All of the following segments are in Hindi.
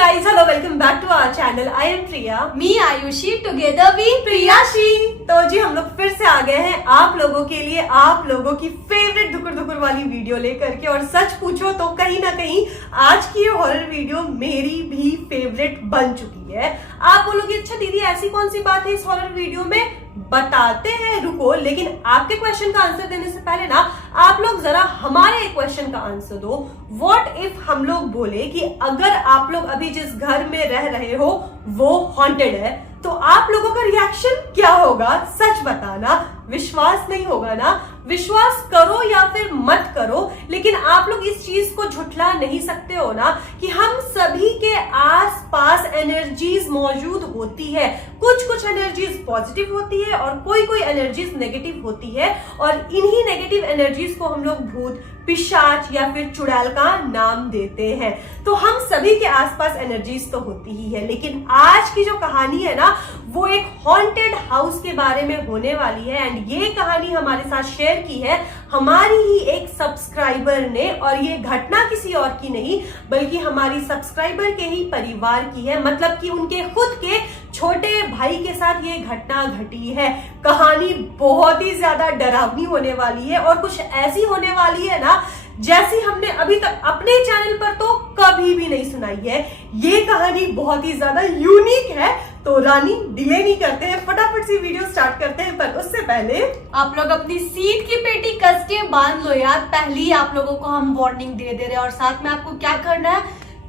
guys, hello, welcome back to our channel. I am Priya. Me Ayushi. Together we Priyashi. तो जी हम लोग फिर से आ गए हैं आप लोगों के लिए, आप लोगों की फेवरेट दुकुर दुकुर वाली वीडियो लेकर के। और सच पूछो तो कहीं ना कहीं आज की ये हॉरर वीडियो मेरी भी फेवरेट बन चुकी है। आप बोलोगे अच्छा दीदी ऐसी कौन सी बात है इस हॉरर वीडियो में, बताते हैं, रुको। लेकिन आपके क्वेश्चन का आंसर देने से पहले ना आप लोग जरा हमारे एक क्वेश्चन का आंसर दो। व्हाट इफ हम लोग बोले कि अगर आप लोग अभी जिस घर में रह रहे हो वो हॉन्टेड है, तो आप लोगों का रिएक्शन क्या होगा? सच बताना, विश्वास नहीं होगा ना। विश्वास करो या फिर मत करो, लेकिन आप लोग इस चीज को झुठला नहीं सकते हो ना कि हम सभी के आस पास एनर्जीज मौजूद होती है। कुछ कुछ एनर्जीज पॉजिटिव होती है और कोई कोई एनर्जीज नेगेटिव होती है, और इन्हीं नेगेटिव एनर्जीज को हम लोग भूत, पिशाच या फिर चुड़ैल का नाम देते हैं। तो हम सभी के आसपास एनर्जीज तो होती ही है, लेकिन आज की जो कहानी है ना वो एक हॉन्टेड हाउस के बारे में होने वाली है। एंड ये कहानी हमारे साथ शेयर की है हमारी ही एक सब्सक्राइबर ने, और ये घटना किसी और की नहीं बल्कि हमारी सब्सक्राइबर के ही परिवार की है। मतलब कि उनके खुद के छोटे भाई के साथ ये घटना घटी है। कहानी बहुत ही ज्यादा डरावनी होने वाली है और कुछ ऐसी होने वाली है ना जैसी हमने अभी तक अपने चैनल पर तो कभी भी नहीं सुनाई है। ये कहानी बहुत ही ज्यादा यूनिक है। तो रानी डिले नहीं करते हैं, फटाफट से वीडियो स्टार्ट करते हैं। पर उससे पहले आप लोग अपनी सीट की पेटी कस के बांध लो यार। पहले ही आप लोगों को हम वार्निंग दे रहे हैं, और साथ में आपको क्या करना है,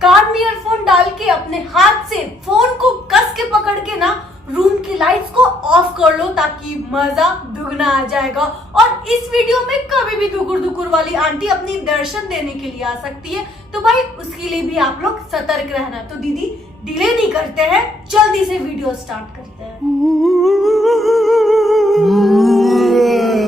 कार में ईयरफोन डाल के अपने हाथ से फोन को कस के पकड़ के ना रूम की लाइट्स को ऑफ कर लो, ताकि मजा दुगना आ जाएगा। और इस वीडियो में कभी भी दुकुर दुकुर वाली आंटी अपनी दर्शन देने के लिए आ सकती है, तो भाई उसके लिए भी आप लोग सतर्क रहना। तो दीदी डिले नहीं करते हैं, जल्दी से वीडियो स्टार्ट करते हैं।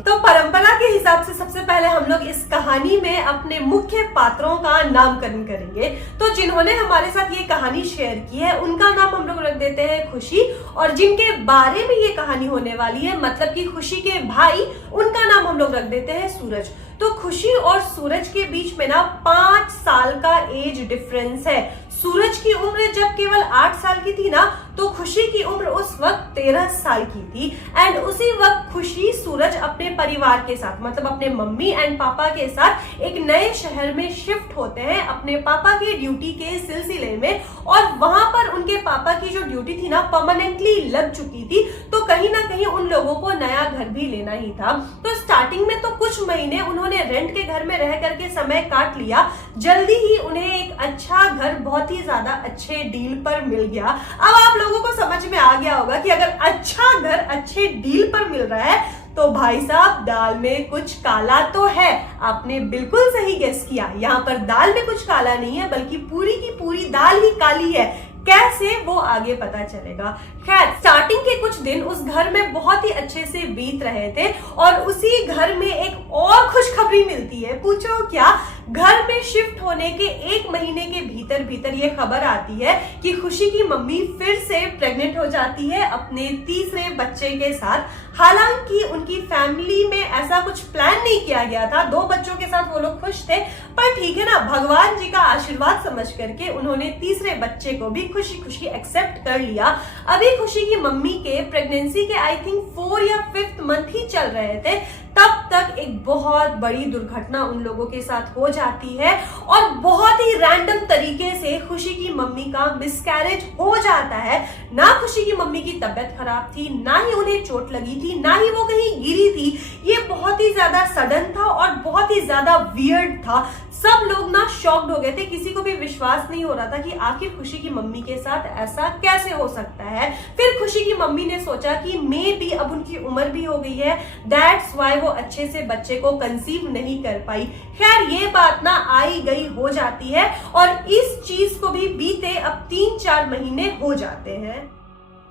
तो परंपरा के हिसाब से सबसे पहले हम लोग इस कहानी में अपने मुख्य पात्रों का नामकरण करेंगे। तो जिन्होंने हमारे साथ ये कहानी शेयर की है उनका नाम हम लोग रख देते हैं खुशी, और जिनके बारे में ये कहानी होने वाली है मतलब कि खुशी के भाई, उनका नाम हम लोग रख देते हैं सूरज। तो खुशी और सूरज के बीच में ना 5 साल का एज डिफरेंस है। सूरज की उम्र जब केवल 8 साल की थी ना, तो खुशी की उम्र उस वक्त 13 साल की थी। एंड उसी वक्त खुशी, सूरज अपने परिवार के साथ मतलब अपने मम्मी एंड पापा के साथ एक नए शहर में शिफ्ट होते हैं अपने पापा की ड्यूटी के सिलसिले में। और वहां पर उनके पापा की जो ड्यूटी थी ना परमानेंटली लग चुकी थी, तो कहीं ना कहीं उन लोगों को नया घर भी लेना ही था। तो स्टार्टिंग में तो कुछ महीने उन्होंने रेंट के घर में रह करके समय काट लिया। जल्दी ही उन्हें एक अच्छा घर बहुत ही ज्यादा अच्छे डील पर मिल गया। अब आप लोगों को समझ में आ गया होगा कि अगर अच्छा घर अच्छे डील पर मिल रहा है तो भाई साहब दाल में कुछ काला तो है। आपने बिल्कुल सही गेस किया, यहाँ पर दाल में कुछ काला नहीं है बल्कि पूरी की पूरी दाल ही काली है। कैसे वो आगे पता चलेगा। खैर स्टार्टिंग के कुछ दिन उस घर में बहुत ही अच्छे से बीत रहे थे, और उसी घर में एक और खुशखबरी मिलती है। पूछो क्या, घर में शिफ्ट होने के 1 महीने के भीतर भीतर ये खबर आती है कि खुशी की मम्मी फिर से प्रेग्नेंट हो जाती है अपने तीसरे बच्चे के साथ। हालांकि उनकी फैमिली में ऐसा कुछ प्लान नहीं किया गया था, 2 बच्चों के साथ वो लोग खुश थे, पर ठीक है ना, भगवान जी का आशीर्वाद समझ करके उन्होंने तीसरे बच्चे को भी खुशी खुशी एक्सेप्ट कर लिया। अभी खुशी की मम्मी के प्रेगनेंसी के आई थिंक 4 या 5th मंथ ही चल रहे थे, तब तक एक बहुत बड़ी दुर्घटना उन लोगों के साथ हो जाती है, और बहुत ही रैंडम तरीके से खुशी की मम्मी का मिसकैरेज हो जाता है। ना खुशी की मम्मी की तबीयत खराब थी, ना ही उन्हें चोट लगी थी, ना ही वो कहीं गिरी थी। ये बहुत ही ज्यादा सडन था और बहुत ही ज्यादा वियर्ड था। सब लोग ना शॉक्ड हो गए थे, किसी को भी विश्वास नहीं हो रहा था कि आखिर खुशी की मम्मी के साथ ऐसा कैसे हो सकता है। फिर खुशी की मम्मी ने सोचा कि मे बी अब उनकी उम्र भी हो गई है, दैट्स वाई वो अच्छे से बच्चे को कंसीव नहीं कर पाई। खैर ये बात ना आई गई हो जाती है, और इस चीज को भी बीते अब 3-4 महीने हो जाते हैं।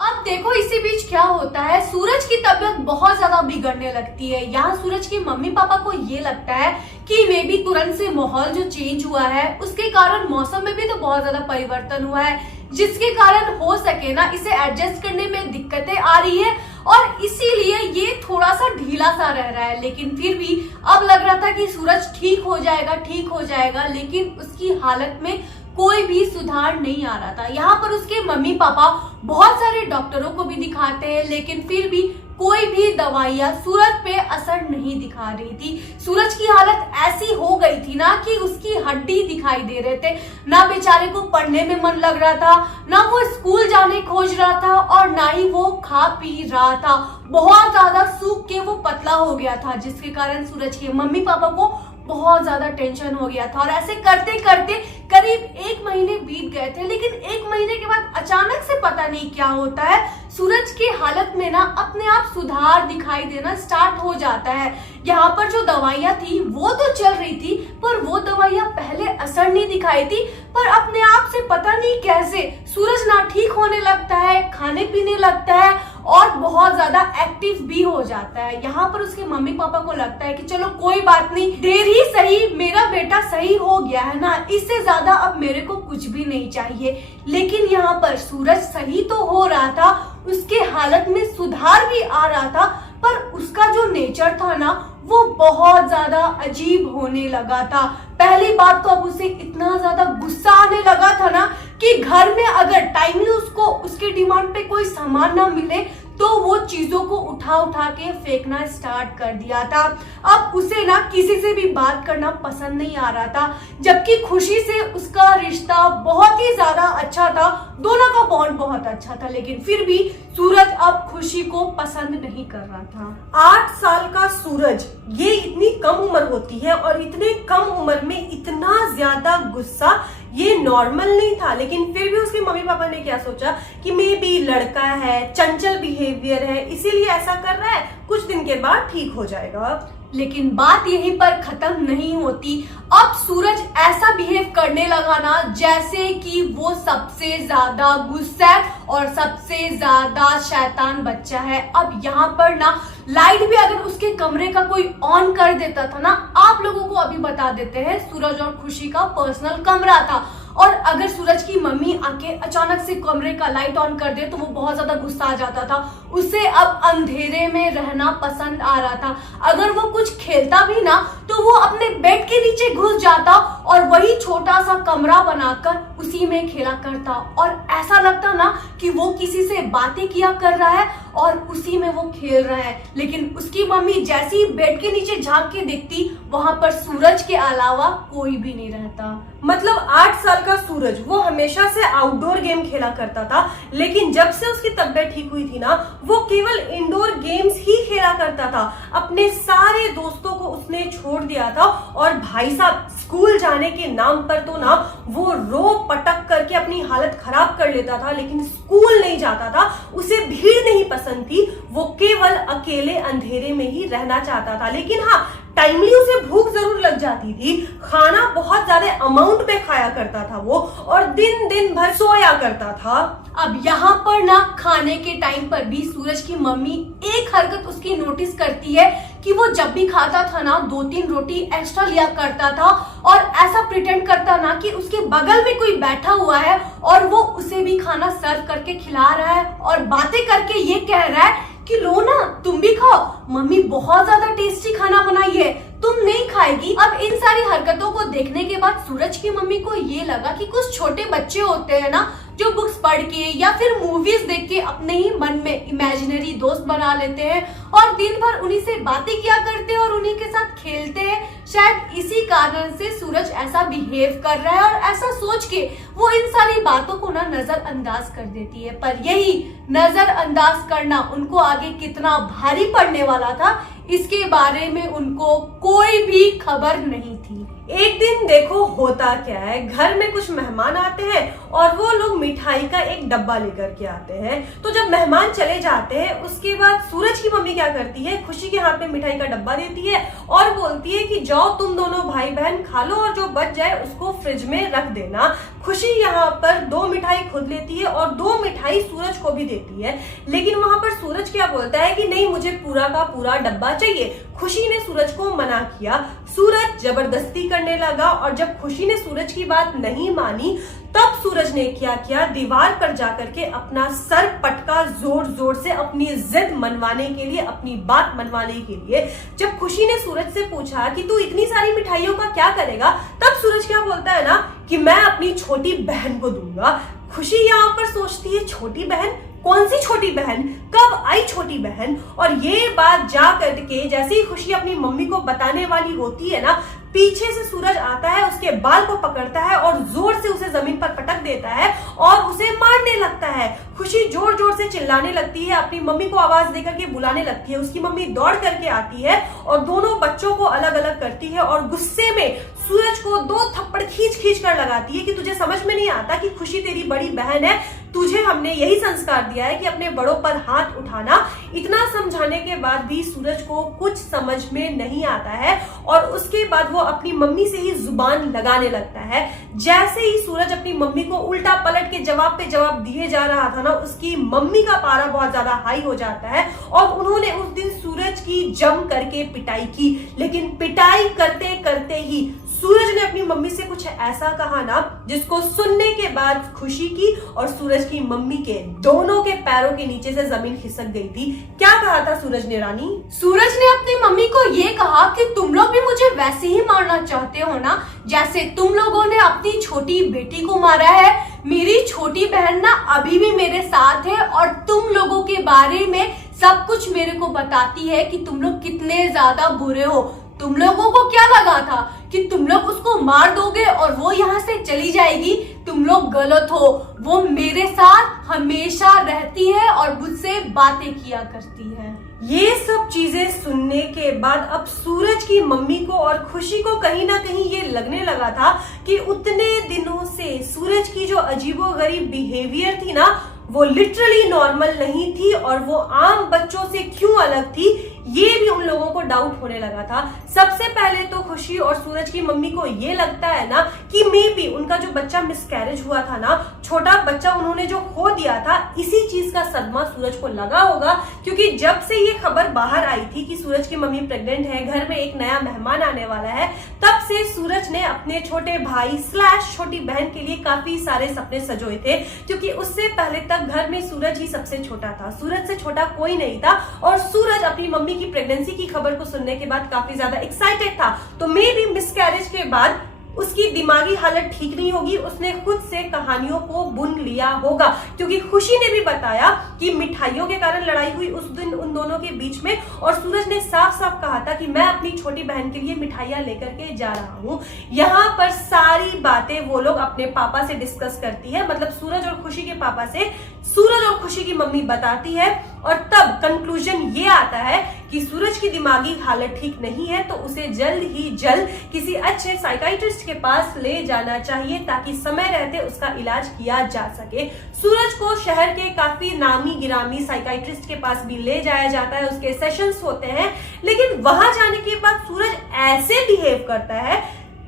अब देखो इसी बीच क्या होता है, सूरज की तबीयत बहुत ज्यादा बिगड़ने लगती है। यहाँ सूरज के मम्मी पापा को ये लगता है कि मे बी तुरंत से माहौल जो चेंज हुआ है उसके कारण मौसम में भी तो बहुत ज्यादा परिवर्तन हुआ है, जिसके कारण हो सके ना इसे एडजस्ट करने में दिक्कतें आ रही है, और इसीलिए ये थोड़ा सा ढीला सा रह रहा है। लेकिन फिर भी अब लग रहा था कि सूरज ठीक हो जाएगा, लेकिन उसकी हालत में कोई भी सुधार नहीं आ रहा था। यहाँ पर उसके मम्मी पापा बहुत सारे डॉक्टरों को भी दिखाते हैं, लेकिन फिर भी कोई भी दवाइयाँ सूरज पे असर नहीं दिखा रही थी। सूरज की हालत ऐसी हो गई थी ना कि उसकी हड्डी दिखाई दे रहे थे, ना बेचारे को पढ़ने में मन लग रहा था, ना वो स्कूल जाने खोज रहा था और ना ही वो खा पी रहा था। बहुत ज्यादा सूख के वो पतला हो गया था, जिसके कारण सूरज के मम्मी पापा को बहुत ज्यादा टेंशन हो गया था। और ऐसे करते करते करीब 1 महीने बीत गए थे, लेकिन 1 महीने के बाद अचानक से पता नहीं क्या होता है, सूरज की हालत में ना अपने आप सुधार दिखाई देना स्टार्ट हो जाता है। यहाँ पर जो दवाइयाँ थी वो तो चल रही थी, पर वो दवाइयाँ पहले असर नहीं दिखाई थी, पर अपने आप से पता नहीं कैसे सूरज ना ठीक होने लगता है, खाने पीने लगता है और बहुत ज्यादा एक्टिव भी हो जाता है। यहाँ पर उसके मम्मी पापा को लगता है कि चलो कोई बात नहीं, देर ही सही, मेरा बेटा सही हो गया है ना, इससे ज्यादा अब मेरे को कुछ भी नहीं चाहिए। लेकिन यहाँ पर सूरज सही तो हो रहा था, उसके हालत में सुधार भी आ रहा था, पर उसका जो नेचर था ना वो बहुत ज्यादा अजीब होने लगा था। पहली बात तो अब उसे इतना ज्यादा गुस्सा आने लगा था ना कि घर में अगर टाइमली उसको उसके डिमांड पे कोई सामान ना मिले तो वो चीजों को उठा उठा के फेंकना स्टार्ट कर दिया था। अब उसे ना किसी से भी बात करना पसंद नहीं आ रहा था, जबकि खुशी से उसका रिश्ता बहुत ही ज्यादा अच्छा था, दोनों का बॉन्ड बहुत अच्छा था, लेकिन फिर भी सूरज अब खुशी को पसंद नहीं कर रहा था। 8 साल का सूरज, ये इतनी कम उम्र होती है और इतने कम उम्र में इतना ज्यादा गुस्सा ये नॉर्मल नहीं था। लेकिन फिर भी उसके मम्मी पापा ने क्या सोचा कि मे बी लड़का है, चंचल बिहेवियर है, इसीलिए ऐसा कर रहा है, कुछ दिन के बाद ठीक हो जाएगा। लेकिन बात यहीं पर खत्म नहीं होती। अब सूरज ऐसा बिहेव करने लगा ना जैसे कि वो सबसे ज्यादा गुस्सा और सबसे ज्यादा शैतान बच्चा है। अब यहाँ पर ना लाइट भी अगर उसके कमरे का कोई ऑन कर देता था ना, आप लोगों को अभी बता देते हैं, सूरज और खुशी का पर्सनल कमरा था, और अगर सूरज की मम्मी आके अचानक से कमरे का लाइट ऑन कर दे तो वो बहुत ज्यादा गुस्सा आ जाता था। उसे अब अंधेरे में रहना पसंद आ रहा था। अगर वो कुछ खेलता भी ना तो वो अपने बेड के नीचे घुस जाता और वही छोटा सा कमरा बनाकर उसी में खेला करता, और ऐसा लगता ना कि वो किसी से बातें किया कर रहा है और उसी में वो खेल रहा है। लेकिन उसकी मम्मी जैसे ही बेड के नीचे झांक के देखती, वहां पर सूरज के अलावा कोई भी नहीं रहता। मतलब 8 साल का सूरज वो हमेशा से आउटडोर गेम खेला करता था, लेकिन जब से उसकी तबीयत ठीक हुई थी ना, वो केवल इंडोर गेम्स ही खेला करता था। अपने सारे दोस्तों को उसने छोड़ दिया था, और भाई साहब स्कूल जाने के नाम पर तो ना वो रो पटक करके अपनी हालत खराब कर लेता था, लेकिन स्कूल नहीं जाता था। उसे भीड़ नहीं पसंद थी, वो केवल अकेले अंधेरे में ही रहना चाहता था। लेकिन हाँ, टाइमली उसे भूख जरूर लग जाती थी, खाना बहुत ज्यादा अमाउंट में खाया करता था वो, और दिन भर सोया करता था। अब यहाँ पर ना खाने के टाइम पर भी सूरज की मम्मी एक हरकत उसकी नोटिस करती है कि वो जब भी खाता था ना 2-3 रोटी एक्स्ट्रा लिया करता था, और ऐसा प्रिटेंड करता ना कि उसके बगल में कोई बैठा हुआ है और वो उसे भी खाना सर्व करके खिला रहा है, और बातें करके ये कह रहा है कि लो ना तुम भी खाओ, मम्मी बहुत ज्यादा टेस्टी खाना बनाई है, तुम नहीं खाएगी। अब इन सारी हरकतों को देखने के बाद सूरज की मम्मी को ये लगा कि कुछ छोटे बच्चे होते हैं ना जो बुक्स पढ़ के या फिर मूवीज देख के अपने ही मन में इमेजिनरी दोस्त बना लेते हैं और दिन भर उन्हीं से बातें किया करते हैं और उन्हीं के साथ खेलते हैं। शायद इसी कारण से सूरज ऐसा बिहेव कर रहा है, और ऐसा सोच के वो इन सारी बातों को ना नजरअंदाज कर देती है। पर यही नजरअंदाज करना उनको आगे कितना भारी पड़ने वाला था, इसके बारे में उनको कोई भी खबर नहीं थी। एक दिन देखो होता क्या है, घर में कुछ मेहमान आते हैं और वो लोग मिठाई का एक डब्बा लेकर के आते हैं। तो जब मेहमान चले जाते हैं, उसके बाद सूरज की मम्मी क्या करती है, खुशी के हाथ में मिठाई का डब्बा देती है और बोलती है कि जाओ तुम दोनों भाई बहन खा लो, और जो बच जाए उसको फ्रिज में रख देना। खुशी यहाँ पर 2 मिठाई खुद लेती है और 2 मिठाई सूरज को भी देती है, लेकिन वहां पर सूरज क्या बोलता है कि नहीं, मुझे पूरा का पूरा डब्बा चाहिए। खुशी ने सूरज को मना किया, सूरज जबरदस्ती करने लगा, और जब खुशी ने सूरज की बात नहीं मानी तब सूरज ने क्या किया, दीवार पर जाकर के अपना सर पटका जोर जोर से अपनी जिद मनवाने के लिए, अपनी बात मनवाने के लिए। जब खुशी ने सूरज से पूछा कि तू इतनी सारी मिठाइयों का क्या करेगा, तब सूरज क्या बोलता है ना कि मैं अपनी छोटी बहन को दूंगा। खुशी यहाँ पर सोचती है छोटी बहन, कौन सी छोटी बहन, कब आई छोटी बहन। और ये बात जा करके जैसे ही खुशी अपनी मम्मी को बताने वाली होती है ना, पीछे से सूरज आता है, उसके बाल को पकड़ता है और जोर से उसे जमीन पर पटक देता है और उसे मारने लगता है। खुशी जोर जोर से चिल्लाने लगती है, अपनी मम्मी को आवाज देकर के बुलाने लगती है। उसकी मम्मी दौड़ करके आती है और दोनों बच्चों को अलग अलग करती है और गुस्से में सूरज को 2 थप्पड़ खींच खींच कर लगाती है कि तुझे समझ में नहीं आता कि खुशी तेरी बड़ी बहन है, तुझे हमने यही संस्कार दिया है कि अपने बड़ों पर हाथ उठाना। इतना समझाने के बाद भी सूरज को कुछ समझ में नहीं आता है और उसके बाद वो अपनी मम्मी से ही जुबान लगाने लगता है। जैसे ही सूरज अपनी मम्मी को उल्टा पलट के जवाब पे जवाब दिए जा रहा था ना, उसकी मम्मी का पारा बहुत ज्यादा हाई हो जाता है और उन्होंने उस दिन सूरज की जम करके पिटाई की। लेकिन पिटाई करते करते ही सूरज ने अपनी मम्मी से कुछ ऐसा कहा ना, जिसको सुनने के बाद खुशी की और सूरज की मम्मी के दोनों के पैरों के नीचे से जमीन खिसक गई थी। क्या कहा था सूरज ने रानी? सूरज ने अपनी मम्मी को ये कहा कि तुम लोग भी मुझे वैसे ही मारना चाहते हो ना, जैसे तुम लोगों ने अपनी छोटी बेटी को मारा है। मेरी छोटी बहन ना अभी भी मेरे साथ है और तुम लोगों के बारे में सब कुछ मेरे को बताती है कि तुम लोग कितने ज्यादा बुरे हो। तुम लोगों को क्या लगा था कि तुम लोग उसको मार दोगे और वो यहाँ से चली जाएगी? तुम लोग गलत हो। वो मेरे साथ हमेशा रहती है और मुझसे बातें किया करती है। ये सब चीजें सुनने के बाद अब सूरज की मम्मी को और खुशी को कहीं ना कहीं ये लगने लगा था कि उतने दिनों से सूरज की जो अजीबोगरीब बिहेवियर थी ना, वो लिटरली नॉर्मल नहीं थी और वो आम बच्चों से क्यों अलग थी, ये भी उन लोगों को डाउट होने लगा था। सबसे पहले तो खुशी और सूरज की मम्मी को ये लगता है ना कि मे बी उनका जो बच्चा मिसकैरेज हुआ था ना, छोटा बच्चा उन्होंने जो खो दिया था, इसी चीज का सदमा सूरज को लगा होगा। क्योंकि जब से ये खबर बाहर आई थी कि सूरज की मम्मी प्रेग्नेंट है, घर में एक नया मेहमान आने वाला है, तब से सूरज ने अपने छोटे भाई / छोटी बहन के लिए काफी सारे सपने सजोए थे। क्योंकि उससे पहले तक घर में सूरज ही सबसे छोटा था, सूरज से छोटा कोई नहीं था और सूरज अपनी मम्मी की प्रेगनेंसी की खबर को सुनने के बाद काफी ज्यादा एक्साइटेड था। तो मे बी मिसकैरेज के बाद उसकी दिमागी हालत ठीक नहीं होगी, उसने खुद से कहानियों को बुन लिया होगा। क्योंकि खुशी ने भी बताया कि मिठाइयों के कारण लड़ाई हुई उस दिन उन दोनों के बीच में और सूरज ने साफ साफ कहा था कि मैं अपनी छोटी बहन के लिए मिठाइयां लेकर के जा रहा हूँ। यहाँ पर सारी बातें वो लोग अपने पापा से डिस्कस करती है, मतलब सूरज और खुशी के पापा से सूरज और खुशी की मम्मी बताती है और तब कंक्लूजन ये आता है कि सूरज की दिमागी हालत ठीक नहीं है, तो उसे जल्द ही जल्द किसी अच्छे साइकाइट्रिस्ट के पास ले जाना चाहिए ताकि समय रहते उसका इलाज किया जा सके। सूरज को शहर के काफी नामी गिरामी साइकाइट्रिस्ट के पास भी ले जाया जाता है, उसके सेशंस होते हैं, लेकिन वहां जाने के बाद सूरज ऐसे बिहेव करता है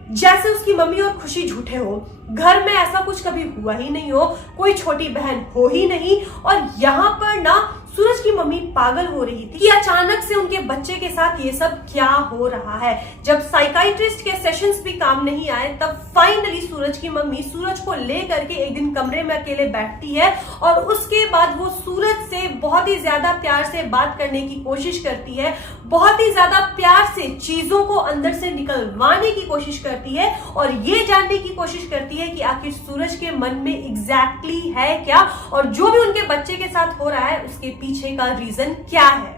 जैसे उसकी मम्मी और खुशी झूठे हो। घर में ऐसा कुछ कभी हुआ ही नहीं हो, कोई छोटी बहन हो ही नहीं। और यहाँ पर ना सूरज की मम्मी पागल हो रही थी कि अचानक से उनके बच्चे के साथ ये सब क्या हो रहा है। जब साइकाइट्रिस्ट के सेशंस भी काम नहीं आए, तब फाइनली सूरज की मम्मी सूरज को ले करके एक दिन कमरे में अकेले बैठती है और उसके बाद वो सूरज से बहुत ही ज्यादा प्यार से बात करने की कोशिश करती है, बहुत ही ज्यादा प्यार से चीजों को अंदर से निकलवाने की कोशिश करती है और ये जानने की कोशिश करती है कि आखिर सूरज के मन में एग्जैक्टली है क्या और जो भी उनके बच्चे के साथ हो रहा है उसके पीछे का रीजन क्या है।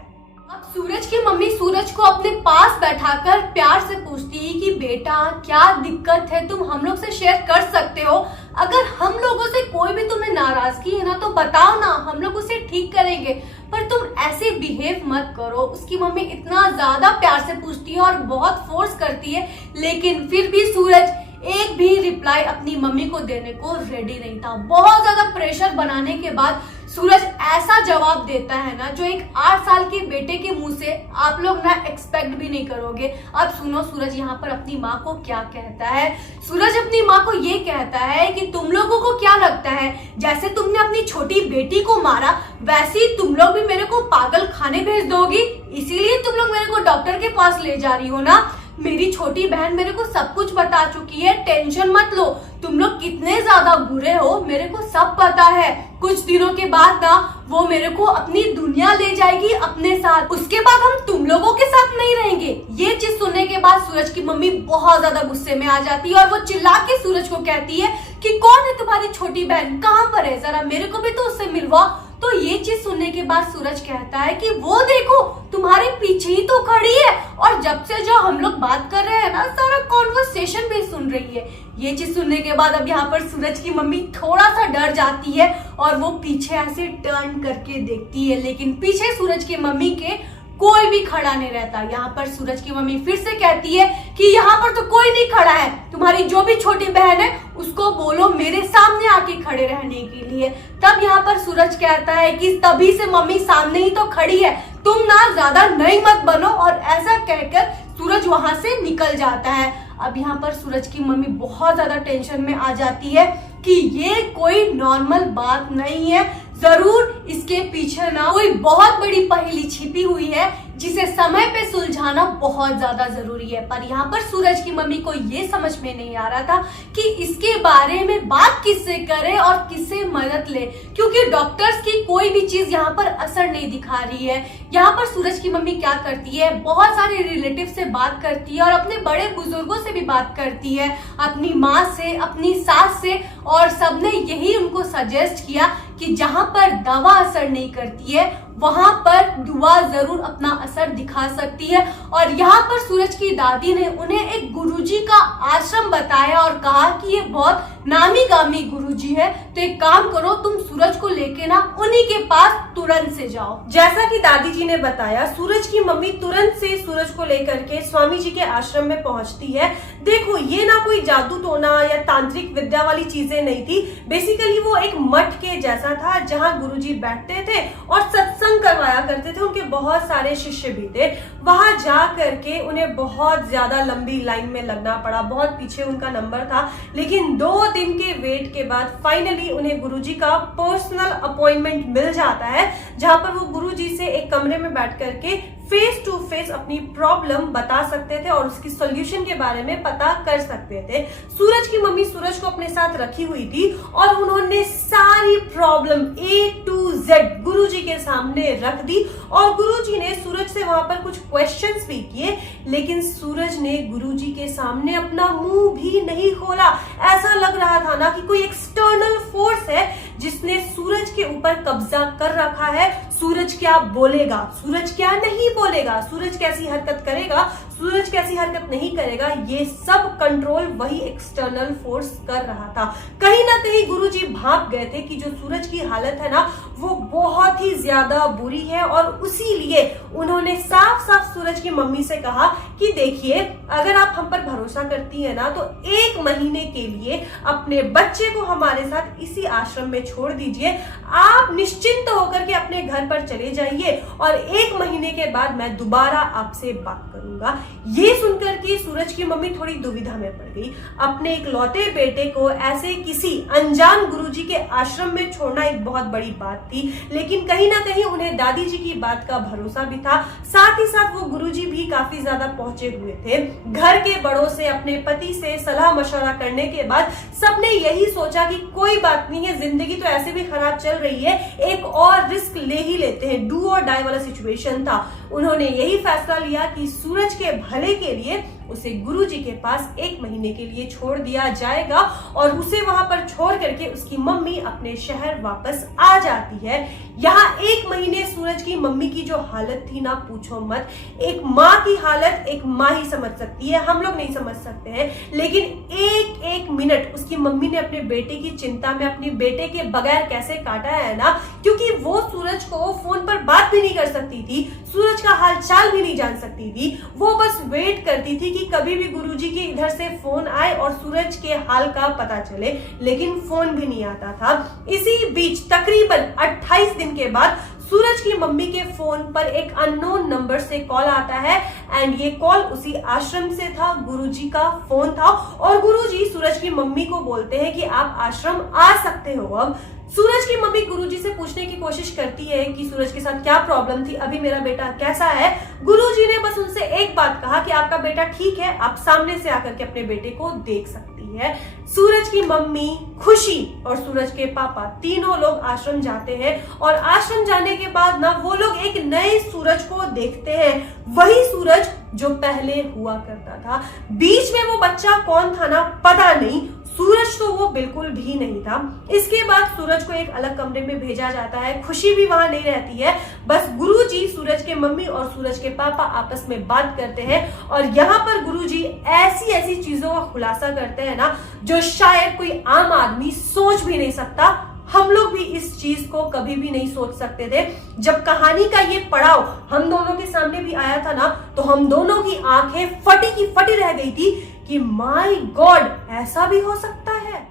अब सूरज की मम्मी सूरज को अपने पास बैठाकर प्यार से पूछती है कि बेटा क्या दिक्कत है, तुम हम लोग से शेयर कर सकते हो। अगर हम लोगों से कोई भी तुम्हें नाराजगी है ना तो बताओ ना, हम लोग उसे ठीक करेंगे, पर तुम ऐसे बिहेव मत करो। उसकी मम्मी इतना ज्यादा प्यार से पूछती है और बहुत फोर्स करती है, लेकिन फिर भी सूरज एक भी रिप्लाई अपनी मम्मी को देने को रेडी नहीं था। बहुत ज्यादा प्रेशर बनाने के बाद सूरज ऐसा जवाब देता है ना जो एक 8 साल के बेटे के मुंह से आप लोग ना एक्सपेक्ट भी नहीं करोगे। अब सुनो सूरज यहाँ पर अपनी माँ को क्या कहता है। सूरज अपनी माँ को ये कहता है कि तुम लोगों को क्या लगता है जैसे तुमने अपनी छोटी बेटी को मारा वैसे ही तुम लोग भी मेरे को पागल खाने भेज दोगी, इसीलिए तुम लोग मेरे को डॉक्टर के पास ले जा रही हो ना। मेरी छोटी बहन मेरे को सब कुछ बता चुकी है, टेंशन मत लो, तुम लोग कितने ज्यादा बुरे हो मेरे को सब पता है। कुछ दिनों के बाद ना वो मेरे को अपनी दुनिया ले जाएगी अपने साथ, उसके बाद हम तुम लोगों के साथ नहीं रहेंगे। ये चीज सुनने के बाद सूरज की मम्मी बहुत ज्यादा गुस्से में आ जाती है और वो चिल्ला के सूरज को कहती है कि कौन है तुम्हारी छोटी बहन, कहाँ पर है, जरा मेरे को भी तो उससे मिलवा। तो ये चीज सुनने के बाद सूरज कहता है कि वो देखो तुम्हारे पीछे ही तो खड़ी है और जब से जो हम लोग बात कर रहे हैं ना सारा कॉन्वर्सेशन भी सुन रही है। ये चीज सुनने के बाद अब यहाँ पर सूरज की मम्मी थोड़ा सा डर जाती है और वो पीछे ऐसे टर्न करके देखती है, लेकिन पीछे सूरज की मम्मी के कोई भी खड़ा नहीं रहता। यहाँ पर सूरज की मम्मी फिर से कहती है कि यहाँ पर तो कोई नहीं खड़ा है, तुम्हारी जो भी छोटी बहन है उसको बोलो मेरे सामने आके खड़े रहने के लिए। तब यहाँ पर सूरज कहता है कि तभी से मम्मी सामने ही तो खड़ी है, तुम ना ज्यादा नई मत बनो, और ऐसा कहकर सूरज वहां से निकल जाता है। अब यहाँ पर सूरज की मम्मी बहुत ज्यादा टेंशन में आ जाती है कि ये कोई नॉर्मल बात नहीं है, जरूर इसके पीछे ना कोई बहुत बड़ी पहेली छिपी हुई है जिसे समय पे सुलझाना बहुत ज्यादा जरूरी है। पर यहाँ पर सूरज की मम्मी को ये समझ में नहीं आ रहा था कि इसके बारे में बात किससे करे और किससे मदद ले, क्योंकि डॉक्टर्स की कोई भी चीज यहाँ पर असर नहीं दिखा रही है। यहाँ पर सूरज की मम्मी क्या करती है, बहुत सारे रिलेटिव से बात करती है और अपने बड़े बुजुर्गों से भी बात करती है, अपनी माँ से, अपनी सास से, और सबने यही उनको सजेस्ट किया कि जहाँ पर दवा असर नहीं करती है वहां पर दुआ जरूर अपना असर दिखा सकती है। और यहाँ पर सूरज की दादी ने उन्हें एक गुरुजी का आश्रम बताया और कहा कि ये बहुत नामी गामी गुरुजी है, तो एक काम करो तुम सूरज को लेके ना उन्हीं के पास तुरंत से जाओ। जैसा कि दादी जी ने बताया, सूरज की मम्मी तुरंत से सूरज को लेकर के स्वामी जी के आश्रम में पहुंचती है। देखो ये ना कोई जादू टोना या तांत्रिक विद्या वाली चीजें नहीं थी, बेसिकली वो एक मठ के जैसा था जहाँ गुरुजी बैठते थे और सत्संग करवाया करते थे, उनके बहुत सारे शिष्य भी थे। वहां जा करके उन्हें बहुत ज्यादा लंबी लाइन में लगना पड़ा, बहुत पीछे उनका नंबर था, लेकिन 2 दिन के वेट के बाद फाइनली उन्हें गुरुजी का पर्सनल अपॉइंटमेंट मिल जाता है, जहां पर वो गुरुजी से एक कमरे में बैठ करके फेस टू फेस अपनी प्रॉब्लम बता सकते थे और उसकी सॉल्यूशन के बारे में पता कर सकते थे। सूरज की मम्मी सूरज को अपने साथ रखी हुई थी और उन्होंने सारी प्रॉब्लम A to Z गुरुजी के सामने रख दी और गुरुजी ने सूरज से वहां पर कुछ क्वेश्चंस भी किए, लेकिन सूरज ने गुरुजी के सामने अपना मुंह भी नहीं खोला। ऐसा लग रहा था ना कि कोई एक्सटर्नल फोर्स है जिसने सूरज के ऊपर कब्जा कर रखा है। सूरज क्या बोलेगा, सूरज क्या नहीं बोलेगा, सूरज कैसी हरकत करेगा, सूरज कैसी हरकत नहीं करेगा, ये सब कंट्रोल वही एक्सटर्नल फोर्स कर रहा था। कहीं ना कहीं गुरुजी भाप गए थे कि जो सूरज की हालत है ना वो बहुत ही ज्यादा बुरी है, और इसीलिए उन्होंने साफ साफ सूरज की मम्मी से कहा कि देखिए अगर आप हम पर भरोसा करती है ना तो 1 महीने के लिए अपने बच्चे को हमारे साथ इसी आश्रम में छोड़ दीजिए, आप निश्चिंत होकर के अपने घर पर चले जाइए और 1 महीने के बाद मैं दोबारा आपसे बात करूंगा। ये सुनकर के सूरज की मम्मी थोड़ी दुविधा में पड़ गई। अपने इकलौते बेटे को ऐसे किसी अनजान गुरुजी के आश्रम में छोड़ना एक बहुत बड़ी बात थी, लेकिन कहीं ना कहीं उन्हें दादी जी की बात का भरोसा भी था। साथ ही साथ वो गुरुजी भी काफी ज्यादा पहुंचे हुए थे। घर के बड़ों से, अपने पति से सलाह मशवरा करने के बाद सबने यही सोचा कि कोई बात नहीं है, जिंदगी तो ऐसे भी खराब चल रही है, एक और रिस्क ले ही लेते हैं। डू और डाई वाला सिचुएशन था। उन्होंने यही फैसला लिया कि सूरज के भले के लिए उसे गुरुजी के पास 1 महीने के लिए छोड़ दिया जाएगा और उसे वहां पर छोड़ करके उसकी मम्मी अपने शहर वापस आ जाती है। यहाँ 1 महीने सूरज की मम्मी की जो हालत थी ना पूछो मत। एक माँ की हालत एक माँ ही समझ सकती है, हम लोग नहीं समझ सकते हैं, लेकिन एक मिनट उसकी मम्मी ने अपने बेटे की चिंता में अपने बेटे के बगैर कैसे काटा है ना, क्योंकि वो सूरज को फोन पर बात भी नहीं कर सकती थी, सूरज का हाल चाल भी नहीं जान सकती थी। वो बस वेट करती थी कि कभी भी गुरुजी के इधर से फोन आए और सूरज के हाल का पता चले, लेकिन फोन भी नहीं आता था। इसी बीच तकरीबन 28 दिन के बाद सूरज की मम्मी के फोन पर एक अननोन नंबर से कॉल आता है एंड ये कॉल उसी आश्रम से था, गुरुजी का फोन था और गुरुजी सूरज की मम्मी को बोलते हैं कि आप आश्रम आ सकते हो। अब सूरज की मम्मी गुरुजी से पूछने की कोशिश करती है कि सूरज के साथ क्या प्रॉब्लम थी, अभी मेरा बेटा कैसा है। गुरुजी ने बस उनसे एक बात कहा कि आपका बेटा ठीक है, आप सामने से आकर के अपने बेटे को देख सकती है। सूरज की मम्मी, खुशी और सूरज के पापा तीनों लोग आश्रम जाते हैं और आश्रम जाने के बाद ना वो लोग एक नए सूरज को देखते हैं, वही सूरज जो पहले हुआ करता था। बीच में वो बच्चा कौन था ना पता नहीं, सूरज तो वो बिल्कुल भी नहीं था। इसके बाद सूरज को एक अलग कमरे में भेजा जाता है, खुशी भी वहां नहीं रहती है। बस गुरुजी, सूरज के मम्मी और सूरज के पापा आपस में बात करते हैं और यहाँ पर गुरुजी ऐसी ऐसी चीजों का खुलासा करते हैं ना जो शायद कोई आम आदमी सोच भी नहीं सकता। हम लोग भी इस चीज को कभी भी नहीं सोच सकते थे। जब कहानी का ये पड़ाव हम दोनों के सामने भी आया था ना तो हम दोनों की आंखें फटी की फटी रह गई थी कि माय गॉड, ऐसा भी हो सकता है।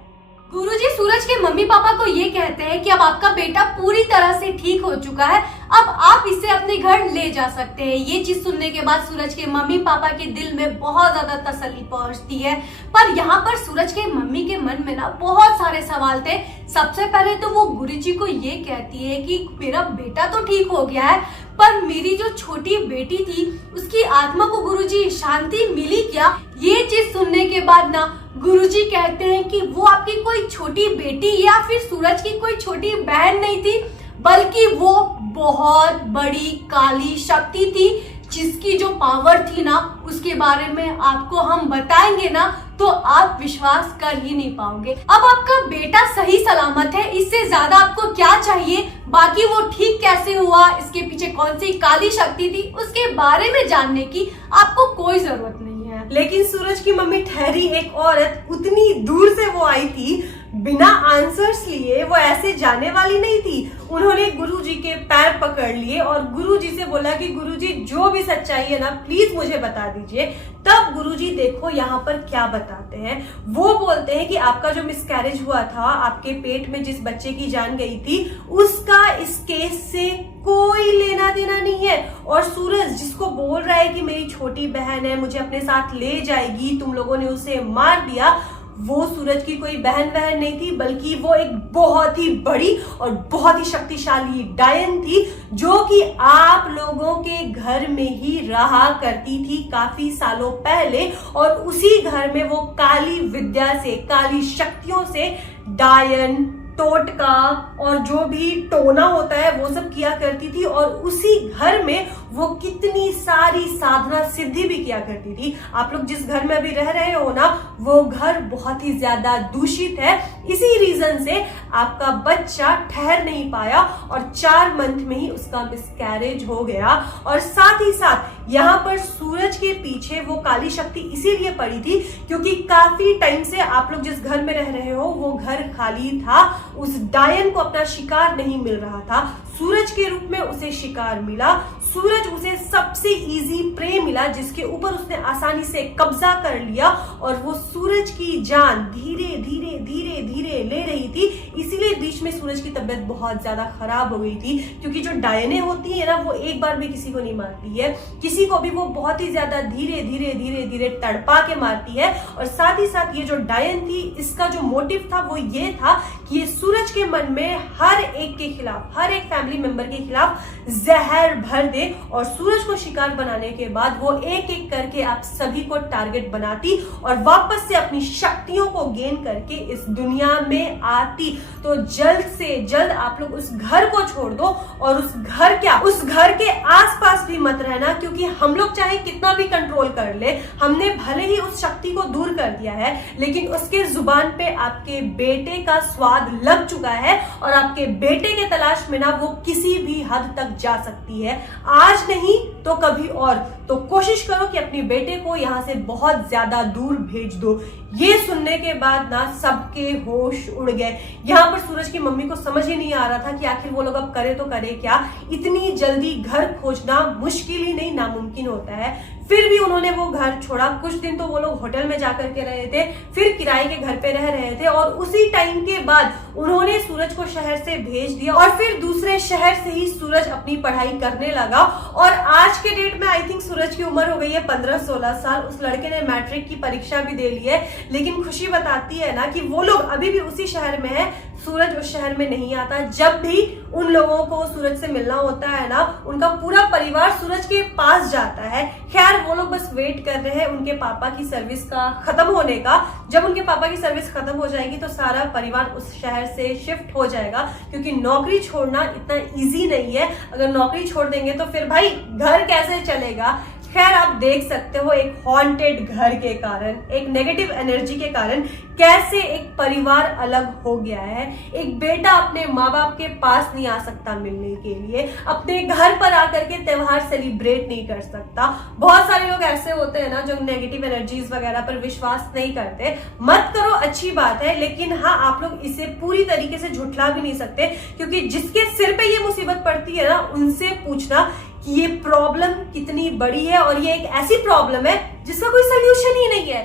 गुरुजी सूरज के मम्मी पापा को ये कहते हैं कि अब आपका बेटा पूरी तरह से ठीक हो चुका है, अब आप इसे अपने घर ले जा सकते हैं। ये चीज सुनने के बाद सूरज के मम्मी पापा के दिल में बहुत ज्यादा तसल्ली पहुंचती है। पर यहाँ पर सूरज के मम्मी के मन में ना बहुत सारे सवाल थे। सबसे पहले तो वो गुरुजी को ये कहती है कि मेरा बेटा तो ठीक हो गया है, पर मेरी जो छोटी बेटी थी उसकी आत्मा को गुरुजी शांति मिली क्या? ये चीज सुनने के बाद ना गुरुजी कहते हैं कि वो आपकी कोई छोटी बेटी या फिर सूरज की कोई छोटी बहन नहीं थी, बल्कि वो बहुत बड़ी काली शक्ति थी, जिसकी जो पावर थी ना उसके बारे में आपको हम बताएंगे ना तो आप विश्वास कर ही नहीं पाओगे। अब आपका बेटा सही सलामत है, इससे ज्यादा आपको क्या चाहिए? बाकी वो ठीक कैसे हुआ, इसके पीछे कौन सी काली शक्ति थी, उसके बारे में जानने की आपको कोई जरूरत नहीं है। लेकिन सूरज की मम्मी ठहरी एक औरत, उतनी दूर से वो आई थी, बिना आंसर्स लिए वो ऐसे जाने वाली नहीं थी। उन्होंने गुरुजी के पैर पकड़ लिए और गुरुजी से बोला कि गुरुजी जो भी सच्चाई है ना प्लीज मुझे बता दीजिए। तब गुरुजी देखो यहाँ पर क्या बताते हैं। वो बोलते हैं कि आपका जो मिसकैरेज हुआ था, आपके पेट में जिस बच्चे की जान गई थी, उसका इस केस से कोई लेना देना नहीं है। और सूरज जिसको बोल रहा है कि मेरी छोटी बहन है, मुझे अपने साथ ले जाएगी, तुम लोगों ने उसे मार दिया, वो सूरज की कोई बहन नहीं थी, बल्कि वो एक बहुत ही बड़ी और बहुत ही शक्तिशाली डायन थी, जो कि आप लोगों के घर में ही रहा करती थी काफी सालों पहले। और उसी घर में वो काली विद्या से, काली शक्तियों से डायन, टोटका और जो भी टोना होता है वो सब किया करती थी। और उसी घर में वो कितनी सारी साधना सिद्धि भी किया करती थी। आप लोग जिस घर में अभी रह रहे हो ना, वो घर बहुत ही ज्यादा दूषित है। इसी रीजन से आपका बच्चा ठहर नहीं पाया और 4 मंथ में ही उसका मिसकैरेज हो गया। और साथ ही साथ यहाँ पर सूरज के पीछे वो काली शक्ति इसीलिए पड़ी थी क्योंकि काफी टाइम से आप लोग जिस घर में रह रहे हो वो घर खाली था। उस डायन को अपना शिकार नहीं मिल रहा था, सूरज के रूप में उसे शिकार मिला। सूरज उसे सबसे इजी प्रे मिला जिसके ऊपर उसने आसानी से कब्जा कर लिया और वो सूरज की जान धीरे धीरे धीरे धीरे ले रही थी। इसीलिए बीच में सूरज की तबीयत बहुत ज्यादा खराब हो गई थी, क्योंकि जो डायने होती है ना वो एक बार भी किसी को नहीं मारती है, किसी को भी वो बहुत ही ज्यादा धीरे धीरे धीरे धीरे तड़पा के मारती है। और साथ ही साथ ये जो डायन थी, इसका जो मोटिव था वो ये था कि ये सूरज के मन में हर एक के खिलाफ, हर एक फैमिली मेंबर के खिलाफ जहर भर दे और सूरज को शिकार बनाने के बाद वो एक एक करके आप सभी को टारगेट बनाती और वापस से अपनी शक्तियों को गेन करके इस दुनिया में आती। तो जल्द से जल्द आप लोग उस घर को छोड़ दो और उस घर के आसपास भी मत रहना, क्योंकि हम लोग चाहे कितना भी कंट्रोल कर ले, हमने भले ही उस शक्ति को दूर कर दिया है, लेकिन उसके जुबान पे आपके बेटे का स्वाद लग चुका है और आपके बेटे के तलाश में ना वो किसी भी हद तक जा सकती है, आज नहीं तो कभी और। तो कोशिश करो कि अपनी बेटे को यहाँ से बहुत ज्यादा दूर भेज दो। ये सुनने के बाद ना सबके होश उड़ गए। यहाँ पर सूरज की मम्मी को समझ ही नहीं आ रहा था कि आखिर वो लोग अब करे तो करे क्या। इतनी जल्दी घर खोजना मुश्किल ही नहीं नामुमकिन होता है। फिर भी उन्होंने वो घर छोड़ा। कुछ दिन तो वो लोग होटल में जाकर के रहे थे, फिर किराए के घर पे रह रहे थे और उसी टाइम के बाद उन्होंने सूरज को शहर से भेज दिया और फिर दूसरे शहर से ही सूरज अपनी पढ़ाई करने लगा। और आज के डेट में आई थिंक सूरज की उम्र हो गई है 15-16 साल। उस लड़के ने मैट्रिक की परीक्षा भी दे ली है, लेकिन खुशी बताती है ना कि वो लोग अभी भी उसी शहर में है, सूरज उस शहर में नहीं आता। जब भी उन लोगों को सूरज से मिलना होता है ना, उनका पूरा परिवार सूरज के पास जाता है। खैर वो लोग बस वेट कर रहे हैं उनके पापा की सर्विस का खत्म होने का। जब उनके पापा की सर्विस खत्म हो जाएगी तो सारा परिवार उस शहर से शिफ्ट हो जाएगा, क्योंकि नौकरी छोड़ना इतना इजी नहीं है। अगर नौकरी छोड़ देंगे तो फिर भाई घर कैसे चलेगा। खैर आप देख सकते हो एक हॉन्टेड घर के कारण, एक नेगेटिव एनर्जी के कारण कैसे एक परिवार अलग हो गया है। एक बेटा अपने माँ बाप के पास नहीं आ सकता मिलने के लिए, अपने घर पर आकर के त्योहार सेलिब्रेट नहीं कर सकता। बहुत सारे लोग ऐसे होते हैं ना जो नेगेटिव एनर्जीज वगैरह पर विश्वास नहीं करते। मत करो, अच्छी बात है, लेकिन हाँ आप लोग इसे पूरी तरीके से झुठला भी नहीं सकते, क्योंकि जिसके सिर पे ये मुसीबत पड़ती है ना उनसे पूछना कि ये प्रॉब्लम कितनी बड़ी है और ये एक ऐसी प्रॉब्लम है जिसका कोई सोल्यूशन ही नहीं है।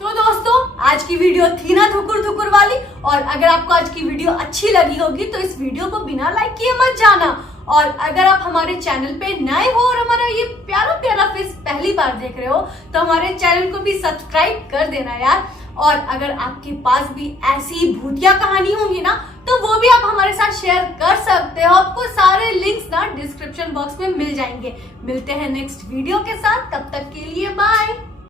तो दोस्तों आज की वीडियो थी ना धुकुर धुकुर वाली, और अगर आपको आज की वीडियो अच्छी लगी होगी तो इस वीडियो को बिना लाइक किए मत जाना। और अगर आप हमारे चैनल पे नए हो और हमारा ये प्यारा प्यारा फेस पहली बार देख रहे हो तो हमारे चैनल को भी सब्सक्राइब कर देना यार। और अगर आपके पास भी ऐसी भूतिया कहानी होंगी ना तो वो भी आप हमारे साथ शेयर कर सकते हो। आपको सारे लिंक्स ना डिस्क्रिप्शन बॉक्स में मिल जाएंगे। मिलते हैं नेक्स्ट वीडियो के साथ, तब तक के लिए बाय।